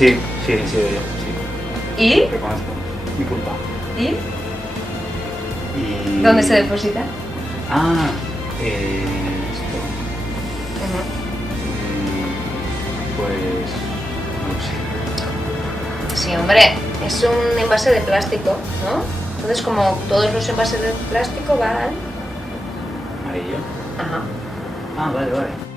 Sí, sí, he sido yo, sí. ¿Y? Reconozco. Mi culpa. ¿Y? Y... ¿Dónde se deposita? Ah, esto. Ujú. Pues... no lo sé. Sí, hombre, es un envase de plástico, ¿no? Entonces, como todos los envases de plástico van... Amarillo. Ajá. Ah, vale, vale.